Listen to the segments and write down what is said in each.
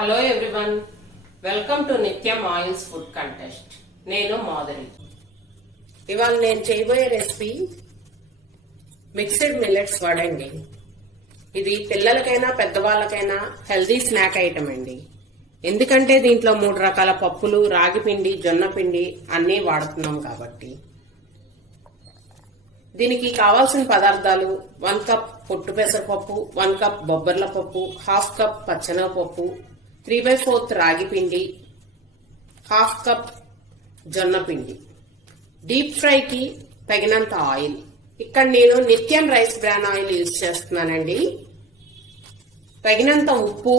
Hello everyone, welcome to నిత్యం oils food contest. నేను మాధురి. ఇవాళ నేను చేయబోయే రెసిపీ మిక్స్డ్ మిల్లెట్స్ వడ అండి. ఇది పిల్లలకైనా పెద్దవాళ్ళకైనా హెల్దీ స్నాక్ ఐటమ్ అండి. ఎందుకంటే దీంట్లో 3 రకాల పప్పులు, రాగి పిండి, జొన్న పిండి అన్నీ వాడుతున్నాం కాబట్టి. దీనికి కావాల్సిన పదార్థాలు 1 కప్ పొట్టు పెసరపప్పు, 1 కప్ బొబ్బర్ల పప్పు, 1/2 కప్ పచ్చెనగపప్పు, 3/4 రాగి పిండి, 1/2 కప్ జొన్న పిండి. డీప్ ఫ్రైకి తగినంత ఆయిల్. ఇక్కడ నేను నిత్యం రైస్ బ్రాన్ ఆయిల్ యూజ్ చేస్తున్నానండి. తగినంత ఉప్పు,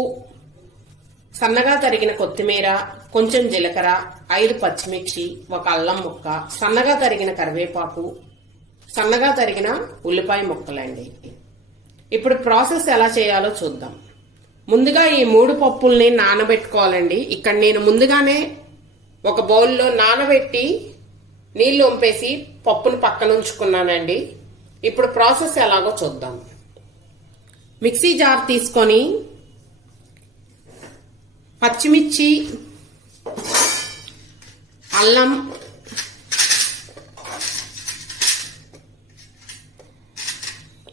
సన్నగా తరిగిన కొత్తిమీర, కొంచెం జీలకర్ర, 5 పచ్చిమిర్చి, 1 అల్లం ముక్క, సన్నగా తరిగిన కరివేపాకు, సన్నగా తరిగిన ఉల్లిపాయ ముక్కలండి. ఇప్పుడు ప్రాసెస్ ఎలా చేయాలో చూద్దాం. ముందుగా ఈ 3 పప్పుల్ని నానబెట్టుకోవాలండి. ఇక్కడ నేను ముందుగానే ఒక బౌల్లో నానబెట్టి నీళ్లు వంపేసి పప్పును పక్కన ఉంచుకున్నానండి. ఇప్పుడు ప్రాసెస్ ఎలాగో చూద్దాం. మిక్సీ జార్ తీసుకొని పచ్చిమిర్చి, అల్లం,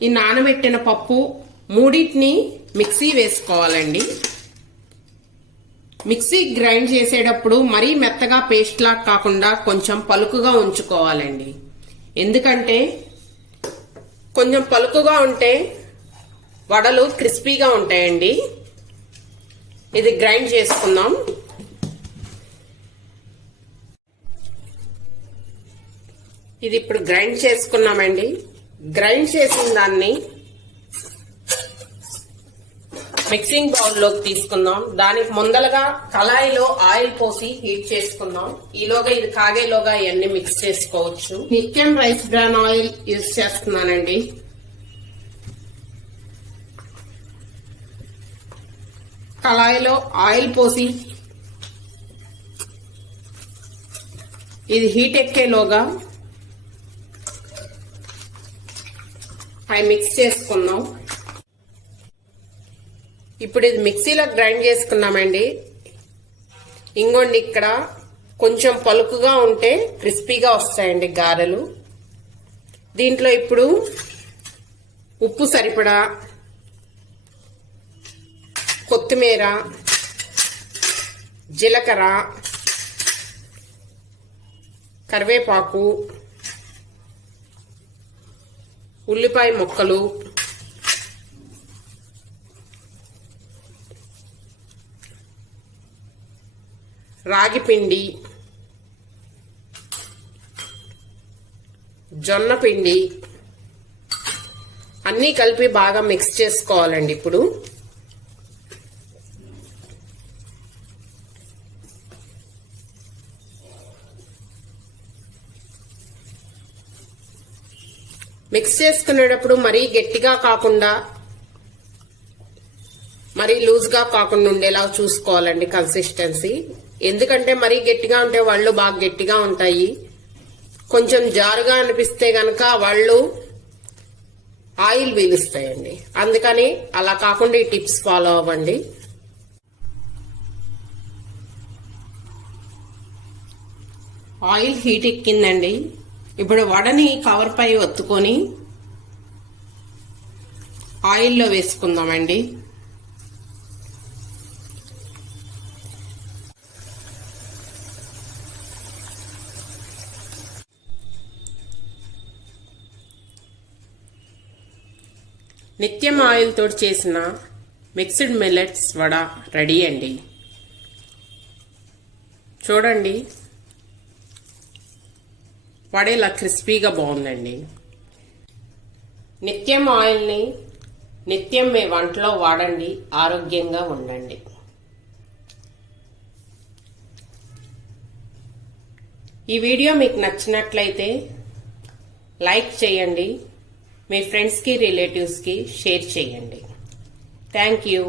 ఈ నానబెట్టిన పప్పు మూడింటిని మిక్సీ వేసుకోవాలండి. మిక్సీ గ్రైండ్ చేసేటప్పుడు మరీ మెత్తగా పేస్ట్ లాగా కాకుండా కొంచెం పలుకుగా ఉంచుకోవాలండి. ఎందుకంటే కొంచెం పలుకుగా ఉంటే వడలు క్రిస్పీగా ఉంటాయండి. ఇది గ్రైండ్ చేసుకుందాం. ఇది ఇప్పుడు గ్రైండ్ చేసుకున్నామండి. గ్రైండ్ చేసిన దాన్ని మిక్సింగ్ బౌల్లోకి తీసుకుందాం. దానికి ముందలుగా కళాయిలో ఆయిల్ పోసి హీట్ చేసుకుందాం. ఈలోగా ఇది కాగేలోగా ఇవన్నీ మిక్స్ చేసుకోవచ్చు. నిత్యం రైస్ బ్రాన్ ఆయిల్ యూజ్ చేస్తున్నానండి. కళాయిలో ఆయిల్ పోసి ఇది హీట్ ఎక్కేలోగా అవి మిక్స్ చేసుకుందాం. ఇప్పుడు ఇది మిక్సీలో గ్రైండ్ చేసుకున్నామండి. ఇంకోండి, ఇక్కడ కొంచెం పలుకుగా ఉంటే క్రిస్పీగా వస్తాయండి గారెలు. దీంట్లో ఇప్పుడు ఉప్పు సరిపడా, కొత్తిమీర, జీలకర్ర, కరివేపాకు, ఉల్లిపాయ ముక్కలు, రాగి పిండి, జొన్న పిండి అన్నీ కలిపి బాగా మిక్స్ చేసుకోవాలండి. ఇప్పుడు మిక్స్ చేసుకునేటప్పుడు మరీ గట్టిగా కాకుండా మరీ లూజ్గా కాకుండా ఉండేలా చూసుకోవాలండి కన్సిస్టెన్సీ. ఎందుకంటే మరీ గట్టిగా ఉంటే వాళ్ళు బాగా గట్టిగా ఉంటాయి. కొంచెం జారుగా అనిపిస్తే గనక వాళ్ళు ఆయిల్ పీలుస్తాయండి. అందుకని అలా కాకుండా ఈ టిప్స్ ఫాలో అవ్వండి. ఆయిల్ హీట్ ఎక్కిందండి. ఇప్పుడు వడని కవర్ పై ఒత్తుకొని ఆయిల్లో వేసుకుందామండి. నిత్యం ఆయిల్ తోటి చేసిన మిక్స్డ్ మిల్లెట్స్ వడ రెడీ అండి. చూడండి, వడ ఇలా క్రిస్పీగా బాగుందండి. నిత్యం ఆయిల్ని నిత్యం మీ వంటలో వాడండి, ఆరోగ్యంగా ఉండండి. ఈ వీడియో మీకు నచ్చినట్లయితే లైక్ చేయండి, మీ ఫ్రెండ్స్కి, రిలేటివ్స్కి షేర్ చేయండి. Thank you.